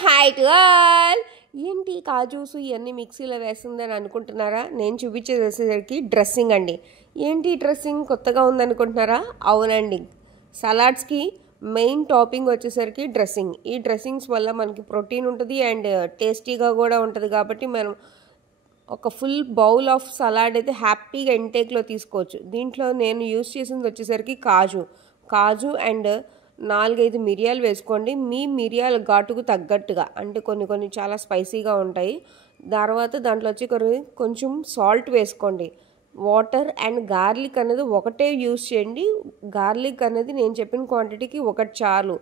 Hi to all. ఏంటి కాజూసు ఇవన్నీ మిక్సీలో వేస్తుందని అనుకుంటున్నారా? నేను చూపించేసరికి డ్రెస్సింగ్ అండి. ఏంటి డ్రెస్సింగ్ కొత్తగా ఉందనుకుంటున్నారా? అవునండి, సలాడ్స్కి మెయిన్ టాపింగ్ వచ్చేసరికి డ్రెస్సింగ్. ఈ డ్రెస్సింగ్స్ వల్ల మనకి ప్రోటీన్ ఉంటుంది అండ్ టేస్టీగా కూడా ఉంటుంది. కాబట్టి మనం ఒక ఫుల్ బౌల్ ఆఫ్ సలాడ్ అయితే హ్యాపీగా ఇంటేక్లో తీసుకోవచ్చు. దీంట్లో నేను యూస్ చేసింది వచ్చేసరికి కాజు అండ్ 4-5 మిరియాలు వేసుకోండి. మీ మిరియాల ఘాటుకు తగ్గట్టుగా, అంటే కొన్ని చాలా స్పైసీగా ఉంటాయి. తర్వాత దాంట్లో వచ్చి కొంచెం సాల్ట్ వేసుకోండి. వాటర్ అండ్ గార్లిక్ అనేది ఒకటే యూస్ చేయండి. గార్లిక్ అనేది నేను చెప్పిన క్వాంటిటీకి ఒకటి చాలు.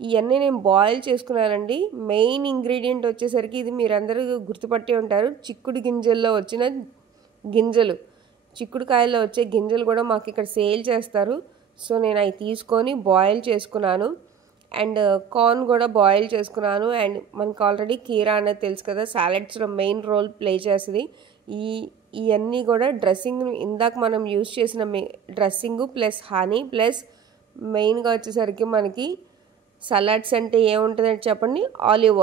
ఇవన్నీ నేను బాయిల్ చేసుకున్నానండి. మెయిన్ ఇంగ్రీడియంట్ వచ్చేసరికి ఇది మీరందరూ గుర్తుపట్టి ఉంటారు, చిక్కుడు గింజల్లో వచ్చిన గింజలు. చిక్కుడుకాయల్లో వచ్చే గింజలు కూడా మాకు ఇక్కడ సేల్ చేస్తారు. సో నేను అవి తీసుకొని బాయిల్ చేసుకున్నాను. అండ్ కార్న్ కూడా బాయిల్ చేసుకున్నాను. అండ్ మనకు ఆల్రెడీ కీరా అనేది తెలుసు కదా, సాలెడ్స్లో మెయిన్ రోల్ ప్లే చేస్తుంది. ఇవన్నీ కూడా డ్రెస్సింగ్, ఇందాక మనం యూస్ చేసిన డ్రెస్సింగ్ ప్లస్ హనీ ప్లస్ మెయిన్గా వచ్చేసరికి మనకి సలాడ్స్ అంటే ఏముంటుందంటే చెప్పండి, ఆలివ్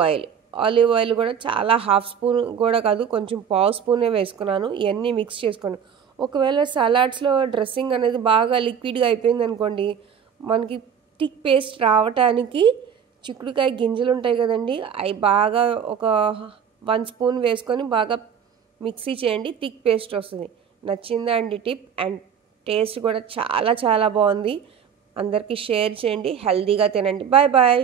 ఆయిల్ కూడా చాలా హాఫ్ స్పూన్ కూడా కాదు, కొంచెం పావు స్పూనే వేసుకున్నాను. ఇవన్నీ మిక్స్ చేసుకోండి. ఒకవేళ సలాడ్స్లో డ్రెస్సింగ్ అనేది బాగా లిక్విడ్గా అయిపోయింది అనుకోండి, మనకి థిక్ పేస్ట్ రావటానికి చిక్కుడుకాయ గింజలు ఉంటాయి కదండి, అవి బాగా ఒక 1 స్పూన్ వేసుకొని బాగా మిక్సీ చేయండి, థిక్ పేస్ట్ వస్తుంది. నచ్చిందా అండి టిప్? అండ్ టేస్ట్ కూడా చాలా చాలా బాగుంది. అందరికీ షేర్ చేయండి. హెల్తీగా తినండి. Bye bye.